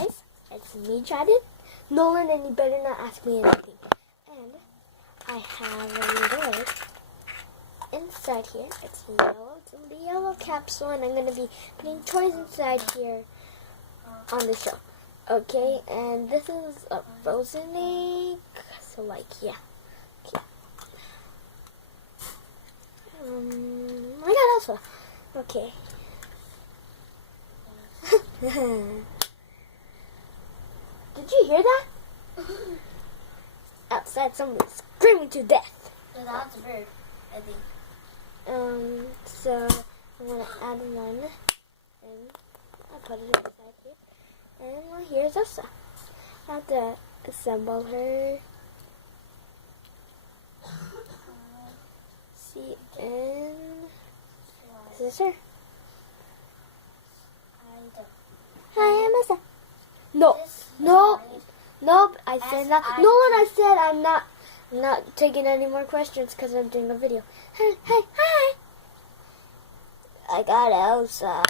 guys, it's me, Jaden. Nolan, and you better not ask me anything. And I have a little egg inside here. It's yellow. It's in the yellow capsule, and I'm going to be putting toys inside here on the show. Okay, and this is a frozen egg. So, like, yeah. Okay. I got Elsa. Okay. Did you hear that? Outside, somebody's screaming to death. No, that's a bird, I think. So I'm gonna add one, and I'll put it inside here. And well, here's Elsa. I have to assemble her. See, and this is her. Hi, I'm Elsa. Nope. I said not. Nolan, I said I'm not taking any more questions because I'm doing a video. Hi. I got Elsa.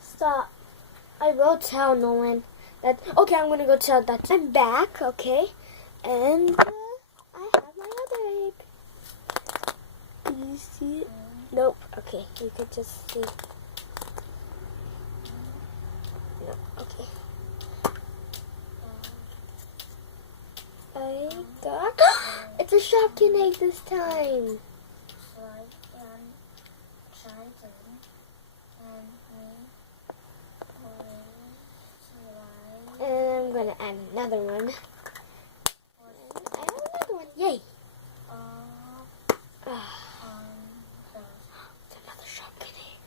Stop. I will tell Nolan that. Okay, I'm gonna go tell that I'm back. Okay, and I have my other egg. Do you see it? Nope. Okay, you could just see. No. Okay. I got. It's a Shopkin egg this time. And I'm gonna add another one. I have another one. Yay! It's another Shopkin egg.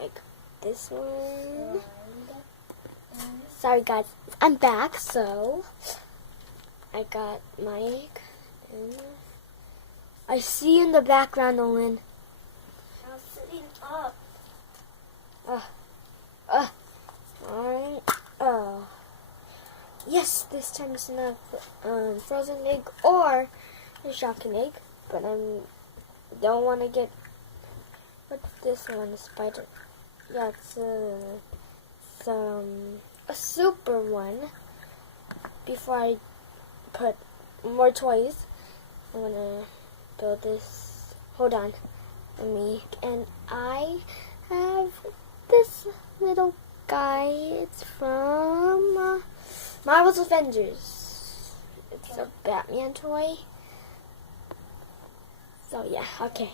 Like this one. Sorry guys, I'm back. So I got my egg. And I see you in the background, Nolan. I'm sitting up. Yes, this time it's not frozen egg or a Shopkin egg, but I don't want to get. What's this one? A spider. Yeah, it's a super one. Before I put more toys, I'm gonna build this. Hold on, and I have this little guy. It's from Marvel's Avengers. It's a Batman toy. So yeah, okay.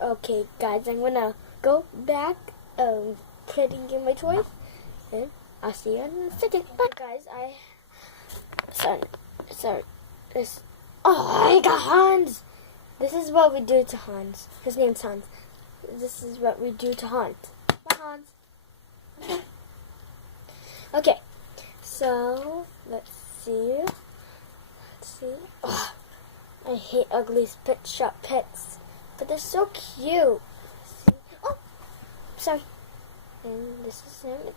Okay, guys, I'm gonna go back putting in my toys, and I'll see you in a second. Bye, guys. Sorry. I got Hans. This is what we do to Hans. His name's Hans. This is what we do to Hans. Bye, Hans. Okay, so let's see. Oh, I hate ugly pet shop pets, but they're so cute. See? Oh, sorry. And this is him.